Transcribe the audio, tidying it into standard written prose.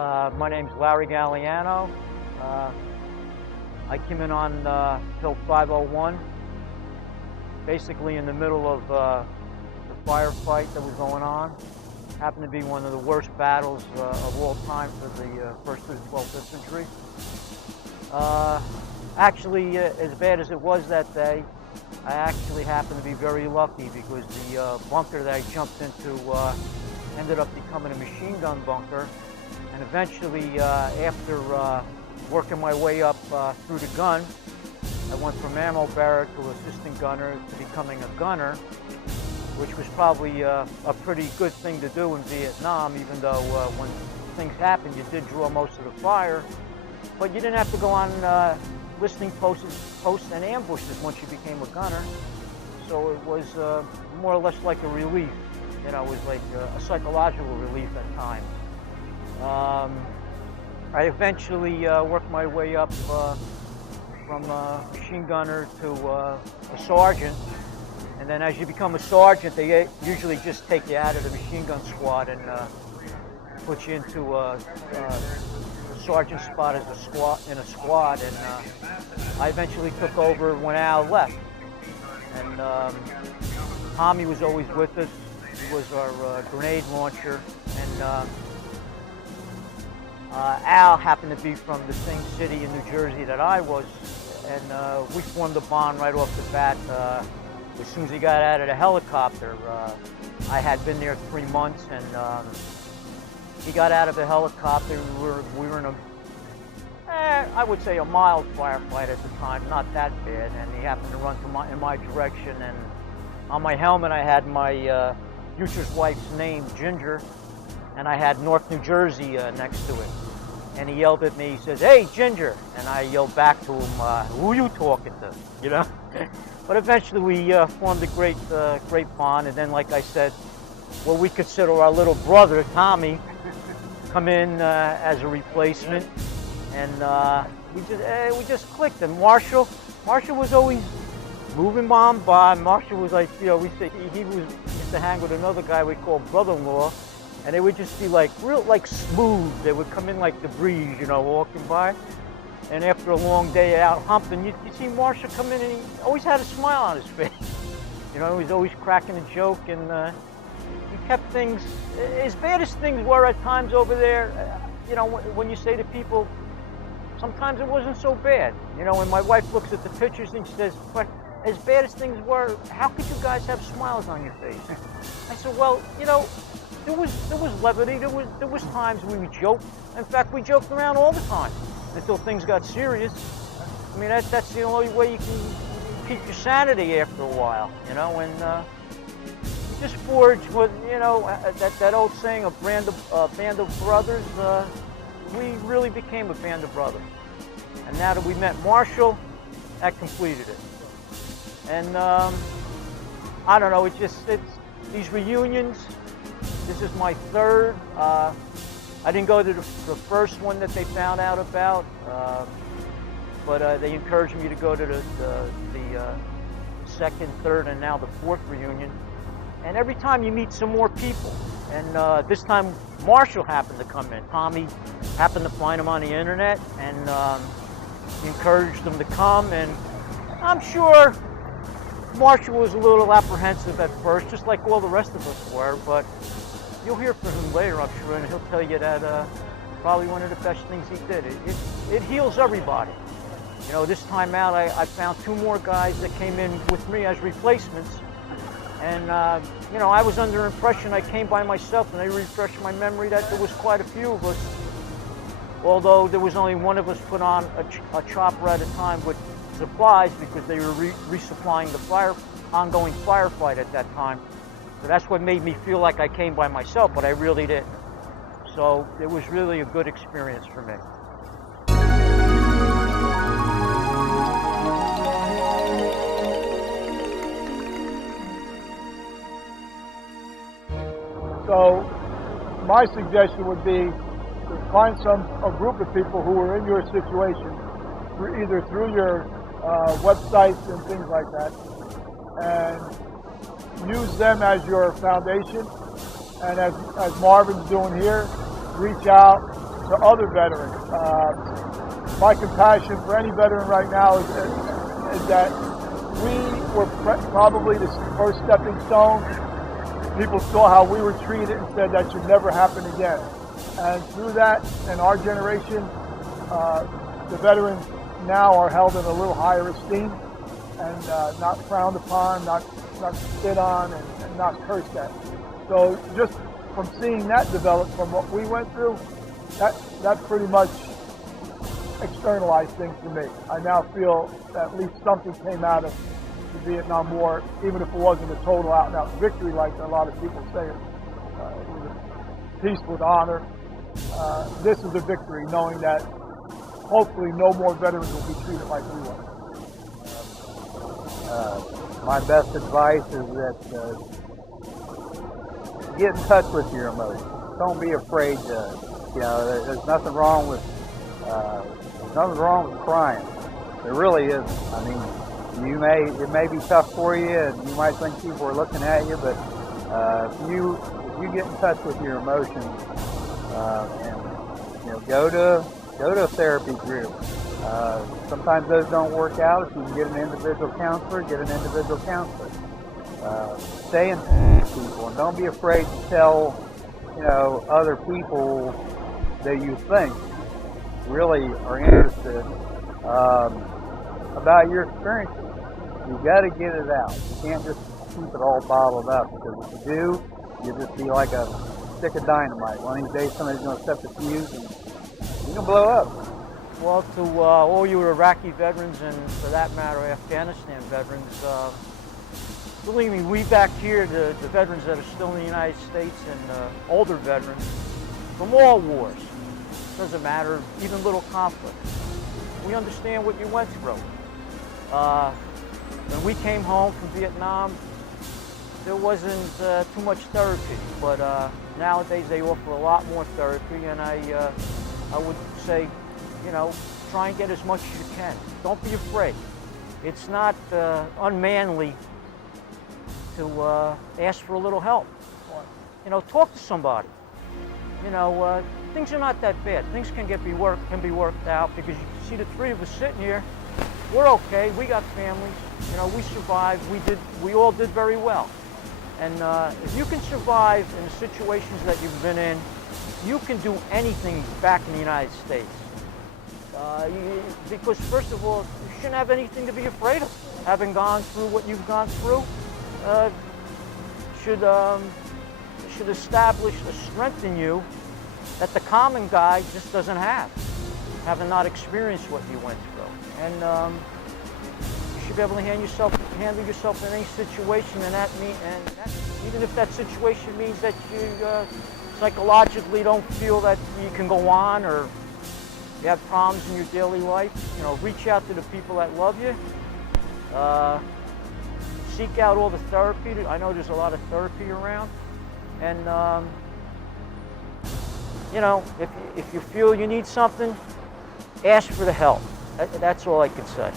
My name's Larry Galliano. I came in on Hill 501, basically in the middle of the firefight that was going on. Happened to be one of the worst battles of all time for the 1st through 12th Infantry. Actually, as bad as it was that day, I actually happened to be very lucky because the bunker that I jumped into ended up becoming a machine gun bunker. And eventually, after working my way up through the gun, I went from ammo bearer to assistant gunner to becoming a gunner, which was probably a pretty good thing to do in Vietnam, even though when things happened, you did draw most of the fire. But you didn't have to go on listening posts and ambushes once you became a gunner. So it was more or less like a relief. You know, it was like a psychological relief at times. I eventually worked my way up from a machine gunner to a sergeant. And then as you become a sergeant, they usually just take you out of the machine gun squad and put you into a sergeant spot as in a squad. And I eventually took over when Al left. And Tommy was always with us. He was our grenade launcher. And Al happened to be from the same city in New Jersey that I was. And we formed a bond right off the bat. As soon as he got out of the helicopter, I had been there 3 months, and he got out of the helicopter. We were in a, I would say, a mild firefight at the time, not that bad. And he happened to run in my direction, and on my helmet I had my future wife's name, Ginger, and I had North New Jersey next to it. And he yelled at me. He says, "Hey, Ginger!" And I yelled back to him, "Who are you talking to?" You know. But eventually we formed a great bond, and then, like I said, what we consider our little brother, Tommy, come in as a replacement, and we just clicked. And Marshall was always moving on by. Marshall was like, you know, he used to hang with another guy we called brother-in-law, and they would just be like real smooth. They would come in like the breeze, you know, walking by. And after a long day out humping, you see Marshall come in, and he always had a smile on his face. You know, he was always cracking a joke, and he kept things, as bad as things were at times over there, you know, when you say to people, sometimes it wasn't so bad. You know, when my wife looks at the pictures and she says, "But as bad as things were, how could you guys have smiles on your face?" I said, "Well, you know, there was levity, there was times we would joke. In fact, we joked around all the time. Until things got serious. I mean, that's the only way you can keep your sanity after a while, you know. And you just forged with, you know, that old saying, a band of brothers. We really became a band of brothers. And now that we met Marshall, that completed it. And I don't know. It's these reunions. This is my third. I didn't go to the first one that they found out about, but they encouraged me to go to the second, third, and now the fourth reunion. And every time you meet some more people. And this time Marshall happened to come in. Tommy happened to find him on the internet, and he encouraged them to come. And I'm sure Marshall was a little apprehensive at first, just like all the rest of us were, but you'll hear from him later, I'm sure, and he'll tell you that probably one of the best things he did. It heals everybody. You know, this time out, I found 2 more guys that came in with me as replacements. And, you know, I was under the impression I came by myself, and they refreshed my memory that there was quite a few of us. Although there was only one of us put on a chopper at a time with supplies because they were resupplying the ongoing firefight at that time. So that's what made me feel like I came by myself, but I really didn't. So it was really a good experience for me. So my suggestion would be to find a group of people who are in your situation, either through your websites and things like that, and use them as your foundation, and as Marvin's doing here, reach out, to other veterans. My compassion for any veteran right now is that we were probably the first stepping stone. People saw how we were treated and said that should never happen again. And through that, in our generation, the veterans now are held in a little higher esteem and not frowned upon, not spit on, and not cursed at. So just from seeing that develop from what we went through, that pretty much externalized things for me. I now feel that at least something came out of the Vietnam War, even if it wasn't a total out-and-out victory like a lot of people say it. It was a peace with honor. This is a victory, knowing that hopefully no more veterans will be treated like we were. My best advice is that get in touch with your emotions. Don't be afraid to, there's nothing wrong with crying. There really isn't. I mean, it may be tough for you, and you might think people are looking at you, but if you get in touch with your emotions, and go to a therapy group. Sometimes those don't work out. If you can get an individual counselor, get an individual counselor. Stay in touch with people, and don't be afraid to tell other people that you think really are interested about your experiences. You've got to get it out. You can't just keep it all bottled up, because if you do, you'll just be like a stick of dynamite. One of these days somebody's going to set the fuse and you're going to blow up. Well, to all you Iraqi veterans, and for that matter Afghanistan veterans, believe me, we back here, the veterans that are still in the United States, and older veterans from all wars, doesn't matter, even little conflicts, we understand what you went through. When we came home from Vietnam, there wasn't too much therapy, but nowadays they offer a lot more therapy, and I would say, try and get as much as you can. Don't be afraid. It's not unmanly to ask for a little help. Talk to somebody. Things are not that bad. Things can be worked out, because you see the three of us sitting here, we're okay. We got families. We survived. We all did very well. And if you can survive in the situations that you've been in, you can do anything back in the United States. Because first of all, you shouldn't have anything to be afraid of. Having gone through what you've gone through, should establish a strength in you that the common guy just doesn't have, having not experienced what you went through. And you should be able to handle yourself in any situation, and even if that situation means that you psychologically don't feel that you can go on, or you have problems in your daily life, reach out to the people that love you. Seek out all the therapy. I know there's a lot of therapy around. And, if you feel you need something, ask for the help. That's all I can say.